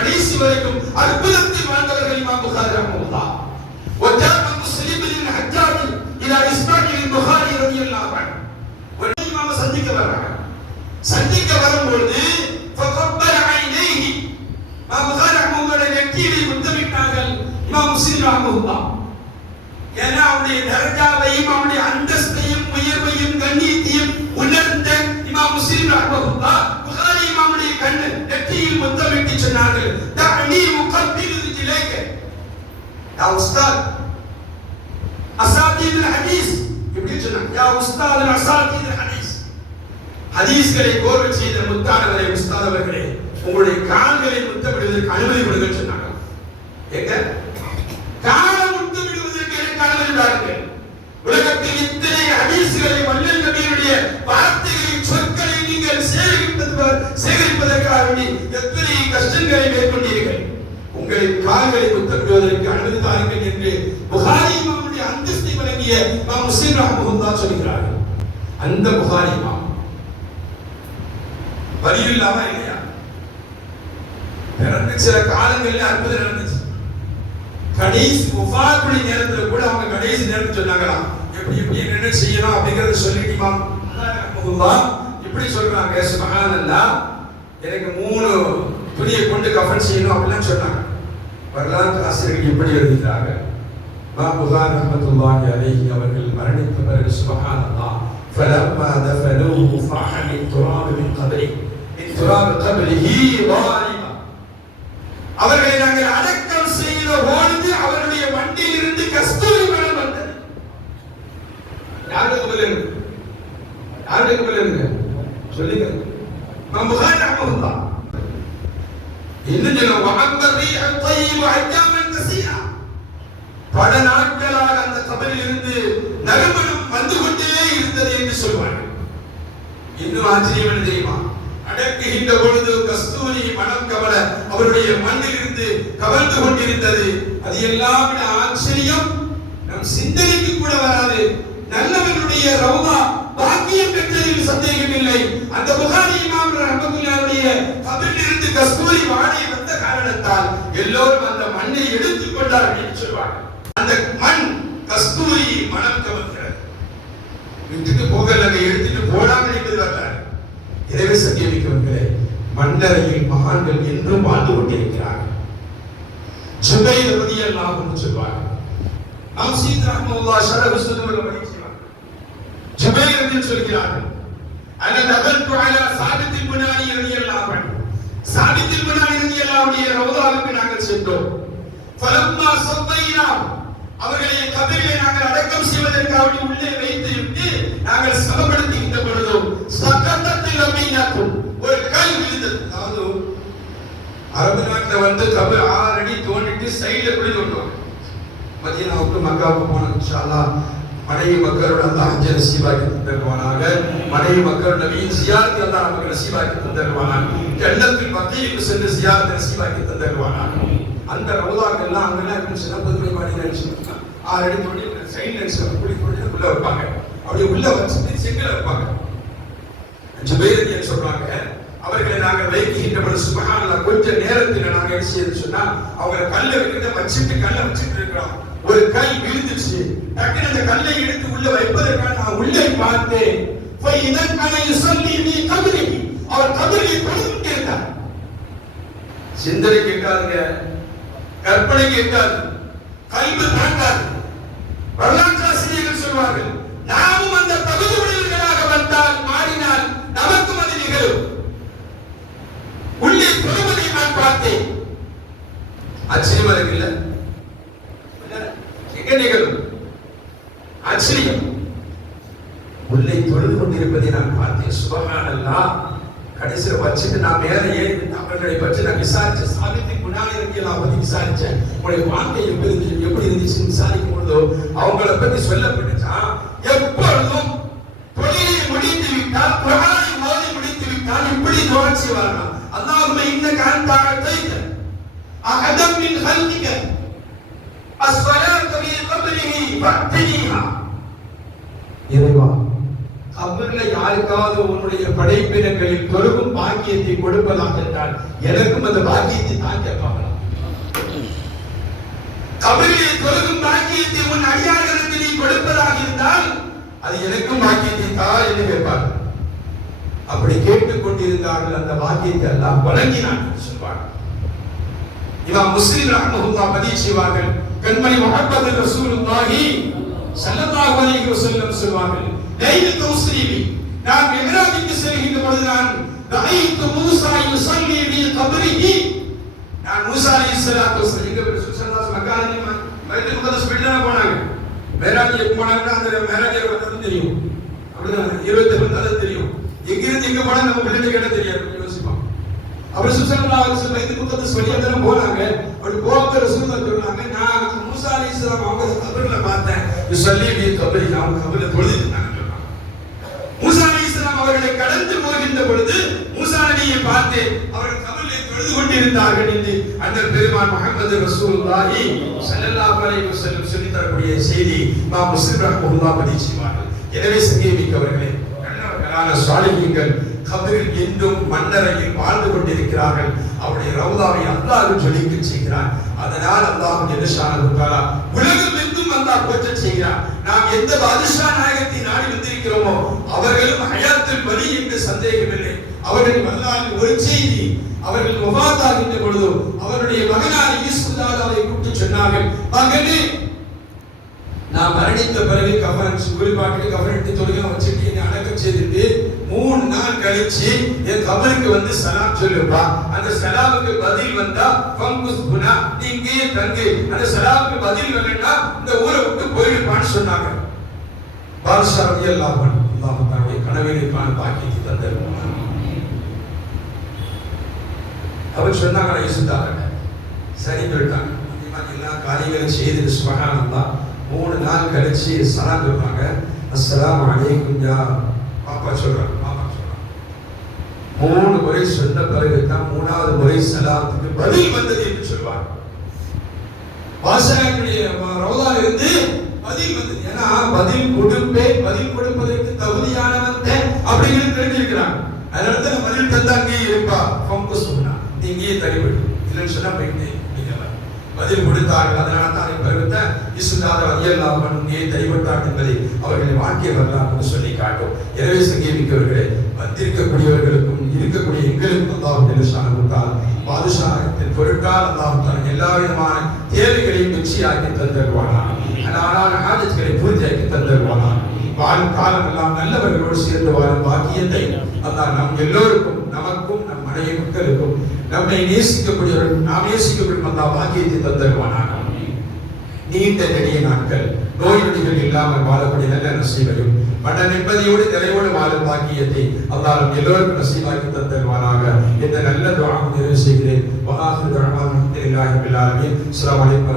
கடைசி வரைக்கும் அற்புதத்தில் வாழ்ந்தவர்கள் இமாம் புகாரி ரஹ்மத்துல்லாஹ் وجاء مسلم بن الحجاج الى اسماعيل البخاري رضي الله عنه ஒரு இமாம சந்திக்க வர்றாங்க சந்திக்க வரும்பொழுது فقبل عينيه இமாம் புகாரி ரஹ்மத்துல்லாஹ் நெற்றியை முத்தமிட்டார்கள் இமாம் முஸ்லிம் ரஹ்மத்துல்லாஹ் ஏன்னா அவனுடைய தர்ஜாவையும் அவனுடைய அந்தஸ்தையும் உயர்வையும் கண்ணியத்தையும் உணர்ந்த இமாம் முஸ்லிம் ரஹ்மத்துல்லாஹ் புகாரி கண்ணு நெற்றியில் முத்தமிட்டு சொன்னார்கள். தஅனி முகப்பில் ரிஜிலைக யா உஸ்தாத் அசாதீத் ஹதீஸ். இப்படி சொன்னாங்க. யா உஸ்தாத் அசாதீத் ஹதீஸ். ஹதீஸ்களை கோர்வை செய்த முத்தானவரை உஸ்தாத் அவர்களே உங்களுடைய கால்களை முத்தமிடுவதற்கு அனுமதி கொடுங்க சொன்னாங்க. எங்க கால முத்தமிடுவதற்கு எனக்கு அனுமதி தாருங்கள் உலகத்தில் இத்தனை ஹதீஸ்களை வல்லல் நபியுடைய வார்த்தைகளை சொற்களை நீங்கள் சேகரிப்பது சேகரிப்பதற்காக வேண்டி எத்தனை கஷ்டங்களை மேற்கொண்டீர்கள் உங்களை கால்களை முத்தமிடுவதற்கு அனுமதி தாருங்கள் என்று புகாரி இமாமுடைய பற்றிய வழங்கிய முஸ்லீம் முஸ்லிம் சொல்கிறார்கள் அந்த புகாரி இமாம். வலி இல்லாம இல்லையா? பிறந்து சில காலங்கள்ல அற்புதம் நடந்துச்சு. கடைசி உஃபாத்துடைய நேரத்தில் கூட அவங்க கடைசி நேரம் சொன்னாங்களாம் எப்படி எப்படி என்ன செய்யணும் அப்படிங்கறத சொல்லிட்டு இமாம் இப்படி சொல்றாங்க சுமகானந்தா எனக்கு மூணு துணியை கொண்டு கஃபன் செய்யணும் அப்படிலாம் சொன்னாங்க. வரலாற்று ஆசிரியர்கள் எப்படி எழுதுகிறாங்க மா புகார் ரஹ்மத்துல்லாஹி அலைஹி அவர்கள் மரணித்த பிறகு சுபஹானல்லாஹ் فلما دفنوه فاح من تراب من قبره من تراب قبره ظالما அவர்களை நாங்கள் அடக்கம் செய்த பொழுது அவருடைய வண்டியில் இருந்து கஸ்தூரி மரம் வந்தது யாருக்கு பதில் யாருக்கு பதில் சொல்லுங்க நாட்களாக இருந்து நறுமணம் வந்து கொண்டே இருந்தது என்று சொல்வார்கள். இன்னும் ஆச்சரியம் என்ன தெரியுமா? அடக்குகின்ற பொழுது கஸ்தூரி மனம் கவல அவருடைய மண்ணில் இருந்து கவர்ந்து கொண்டிருந்தது. அது எல்லாம் விட ஆச்சரியம். நம் சிந்தனைக்கு கூட வராது. நல்லவனுடைய ரவுமா பாக்கியம் பெற்றதில் சந்தேகம் இல்லை. அந்த புகாரி இமாம் ரஹமத்துல்லாஹுடைய கஸ்தூரி வாடை வந்த காரணத்தால் எல்லோரும் அந்த மண்ணை எடுத்துக் கொண்டார்கள் என்று சொல்வார்கள். அந்த மண் கஸ்தூரி மனம் கவர்கிறது. வீட்டுக்கு போகல எடுத்துட்டு போடாமல் என்பது எனவே சத்தியமிக்கவர்களே மன்னரையில் மகான்கள் என்றும் வாழ்ந்து கொண்டிருக்கிறார்கள். ஜுபை ரதியல்லாஹு என்று சொல்வார்கள் நாம் சீத் ரஹ்மத்துல்லாஹ் ஷரஹ் சுதுல் படிக்கிறார் ஜுபை என்று சொல்கிறார்கள் அன தகல்து அலா சாபித் புனானி ரதியல்லாஹு அன்ஹு. சாபித் புனானி ரதியல்லாஹுடைய ரவுதாவுக்கு நாங்கள் சென்றோம். ஃபலம்மா சத்தைனா அவர்களை கபரிலே நாங்கள் அடக்கம் செய்வதற்காக உள்ளே வைத்து விட்டு நாங்கள் சமப்படுத்துகின்ற பொழுதும் சக்கத்தத்தில் நாக்கும் ஒரு கல் விழுந்தது. அதாவது அரபு நாட்டில் வந்து கபு ஆறு அடி தோண்டிட்டு சைடில் குழி தோண்டுவாங்க மதியனாவுக்கு மக்காவுக்கு போன இன்ஷால்லா மனைவி மக்களோட அந்த அஞ்சு நசீபாக்கி தந்தருவானாக. மனைவி மக்களோட நபியின் சியாரத்தை எல்லாம் நமக்கு நசீபாக்கி தந்தருவானாக. எண்ணத்தில் மத்தியில் சென்று சியாரத்தை நசீபாக்கி தந்தருவானாக. அந்த ரவுதாக்கெல்லாம் அங்கெல்லாம் இருக்கு சிறப்பு பாடி நினைச்சுருக்காங்க ஆறு அடி தோண்டி சைடில் நினைச்சு குழி தோண்டி உள்ள வைப்பாங்க. அப்படி உள்ள வச்சுட்டு செங்கல் வைப்பாங்க. அஞ்சு பேர் என்ன சொல்றாங்க. அவர்களை நாங்கள் வைக்கின்ற பொழுது சுபஹானல்லாஹ் கொஞ்ச நேரத்தில் நாங்கள் என்ன செய்யணும் சொன்னா அவங்க கல்லை வைக்கிறத வச்சுட்டு கல்லை வச்சுட்டு இருக்கிறோம். ஒரு கல் விழுந்துச்சு. டக்குனு அந்த கல்லை எடுத்து உள்ள வைப்பதற்காக நான் உள்ளே பார்த்தேன். இதற்கான சொல்லி நீ கபிரி அவர் கபிரியை கொடுத்து கேட்டார். சிந்தனை கேட்காதுங்க. கற்பனை எட்டாது கல்வி தாண்டாது வரலாற்று ஆசிரியர்கள் சொல்வார்கள் நாமும் அந்த பகுதி உடையவர்களாக வந்தால் மாறினால் நமக்கும் அது நிகழும். உள்ளே பெருமதை நான் பார்த்தேன். ஆச்சரியமா இருக்குல்ல எங்க நிகழும்? ஆச்சரியம். உள்ளே தொழுது கொண்டிருப்பதை நான் பார்த்தேன். சுபகானல்லா. கடைசியில் வச்சுட்டு நான் மேலே ஏறி அவர்களை பற்றி நான் விசாரிச்சேன் சாபித்து குணால் இருக்கலாம் பற்றி விசாரிச்சேன். உங்களுடைய வாழ்க்கை எப்படி இருந்துச்சு எப்படி இருந்துச்சுன்னு விசாரிக்கும் பொழுதோ அவங்கள பற்றி சொல்லப்பட்டுச்சா? எப்பொழுதும் தொழிலை முடித்து விட்டால் குரானை ஓதி முடித்து விட்டால் இப்படி துவா வரலாம். அல்லாஹுமே இந்த காண்பாக தைக்க அகதம் மின் ஹல்கிக அஸ்வலாத்து ஃபீ கப்ரிஹி ஃபஅத்தினிஹா இறைவா அவர்கள் யாருக்காவது உன்னுடைய படைப்பினங்களில் பெருகும் பாக்கியத்தை கொடுப்பதாக என்றால் எனக்கும் அந்த பாக்கியத்தை தான் கேட்பாங்களா? கபரிலே பெருகும் பாக்கியத்தை உன் அடியார்களுக்கு நீ கொடுப்பதாக இருந்தால் அது எனக்கும் பாக்கியத்தை தான் என்று கேட்பார். அப்படி கேட்டுக் கொண்டிருந்தார்கள் அந்த பாக்கியத்தை எல்லாம் வழங்கினான் என்று சொல்வார். இமாம் முஸ்லிம் ரஹ்மஹுல்லா பதிவு செய்வார்கள். கண்மணி முஹம்மது ரசூலுல்லாஹி ஸல்லல்லாஹு அலைஹி வஸல்லம் சொல்வார்கள். லைலத்து முஸ்லீமி நான் மிஹ்ராஜுக்கு செல்கின்ற பொழுது நான் ரஅய்து மூசா யுஸல்லி ஃபீ கப்ரிஹி. நான் மூசா அலைஹிஸ்ஸலாத்து வஸல்லம் எங்க பேர் சுசல்லாஸ் மக்கானி பைத்துல் முகத்தஸ் பிள்ளை போனாங்க. மேராஜ் எப்ப போனாங்கன்னா அந்த மேராஜ் வந்தது தெரியும். அப்படிதான் இருபத்தி வந்தாலும் தெரியும். எங்கிருந்து எங்க போனா நம்ம பிள்ளைங்க கேட்ட தெரியாது யோசிப்போம் அவர் சுசல்லா அலிஸ்லாம் பைத்துல் முகத்தஸ் வழியா தானே போனாங்க. அப்படி போகிற சூழ்நிலை சொன்னாங்க நான் மூசா இஸ்லாம் அவங்க கபர்ல பார்த்தேன். யுஸல்லி ஃபீ கப்ரி அவங்க கபர்ல தொழுதுட்டு இருந்தாங்க சொன்னாங்க. மூசா அலைஹிஸ்ஸலாம் அவர்களை கடந்து போகின்ற பொழுது மூசா நபியை பார்த்து அவர்கள் கபரிலே தொழுது கொண்டிருந்தார்கள் என்று அந்த பெருமான் முகமது ரசூலுல்லாஹி ஸல்லல்லாஹு அலைஹி வஸல்லம் சொல்லி தரக்கூடிய செய்தி மா முஸ்லிம் ரஹ்மத்துல்லாஹ் பதிவு செய்வார்கள் எனவே சங்கீமிக்கவர்களே நல்லவர்களான சாலிஹீன்கள் கபரில் என்றும் மன்னரையில் வாழ்ந்து கொண்டிருக்கிறார்கள். அவருடைய ரவுதாவை அல்லாஹ் ஜொலிக்க செய்கிறார். அதனால் அல்லாஹ் எதிர்ஷான தஆலா உலகம் எங்கும் அல்லாஹ் போற்ற செய்கிறார். நாம் எந்த பாதுஷா நாயகத்தை நாடி வந்திருக்கிறோமோ அவர்களும் ஹயாத்தில் வலி என்று சந்தேகமில்லை. அவர்கள் வரலாறு ஒரு செய்தி. அவர்கள் ஒபாத்தாகின்ற பொழுது அவருடைய மகனார் அவரை கூப்பிட்டு சொன்னார்கள். மகனே நான் மரணித்த பிறகு கவனம் குறிப்பாட்டு கவனம் எடுத்து தொழுகை வச்சுட்டு என்னை அடக்கம் செய்துட்டு மூணு நாள் கழிச்சு என் கபருக்கு வந்து சலாம் சொல்லுப்பா. அந்த சலாமுக்கு பதில் வந்தா பங்குஸ் புனா நீ இங்கேயே தங்கு. அந்த சலாமுக்கு பதில் வரலன்னா இந்த ஊரை விட்டு போயிடுப்பான்னு சொன்னாங்க. பாதுஷா ரதி அல்லாஹன் அல்லாஹ் தன்னுடைய பாக்கியத்தை அவர் சொன்னாங்க ஈசுதாரங்க சரி சொல்லிட்டாங்க. இந்த மாதிரி எல்லா காரியங்களும் செய்து சுபஹானல்லாஹ் மூணு நாள் கழிச்சு சலாம் சொல்றாங்க அஸ்லாம் அலைக்கும் யா பாப்பா சொல்றாங்க பாப்பா சொல்றாங்க. மூணு முறை சொன்ன பிறகு தான் மூணாவது முறை சலாத்துக்கு பதில் வந்தது என்று சொல்வார் வாசகனுடைய ரோதா இருந்து பதில் வந்தது. ஏன்னா பதில் கொடுப்பே பதில் கொடுப்பதற்கு தகுதியானவன் தான் அப்படிங்கிறது தெரிஞ்சிருக்கிறாங்க. அதனால தான் பதில் தந்தாங்க இருப்பா. பங்கு சொன்னா இங்கேயே தனிப்பட்டு. இல்லைன்னு சொன்னா போயிட்டே அப்படிங்கிறார் பதில் கொடுத்தார்கள். அதனால தான் அதை பருவத்த இசுதாத அதியல்லாம் இங்கே என்பதை அவர்களை வாழ்க்கை வரலாறு சொல்லி காட்டும். எனவே சங்கீமிக்கவர்களே வந்திருக்கக்கூடியவர்களுக்கும் இருக்கக்கூடிய எங்களுக்கும் அல்லாஹ் ஜெல்லஷான கொடுத்தால் பாதுஷாகத்தின் பொருட்கால் அல்லாஹ் தான் எல்லா விதமான தேவைகளையும் வெற்றியாக்கி தந்தருவானா? ஆனால் ஆஜத்துகளை பூர்த்தியாக்கி தந்தருவானா? வாழும் காலம் எல்லாம் நல்லவர்களோடு சேர்ந்து வாழும் பாக்கியத்தை அதான் நம் எல்லோருக்கும் நமக்கும் நம் மனைவி மக்களுக்கும் நம்மை நேசிக்கக்கூடியவர்கள் நாம் நேசிக்கப்படும் அந்த பாக்கியத்தை தந்தருவானாக. நீண்ட நெடிய நாட்கள் நோய் நொடிகள் இல்லாமல் வாழக்கூடிய நல்ல நசீவையும் மன நிம்மதியோடு நிறைவோடு வாழும் பாக்கியத்தை அல்லாஹ் நம் எல்லோருக்கும் நசீவாக்கி தந்தருவானாக. இந்த நல்ல துவாகம் நிறைவு செய்கிறேன். வஹாஹிரு தஅவானா அல்ஹம்துலில்லாஹி ரப்பில் ஆலமீன். அஸ்ஸலாமு அலைக்கும்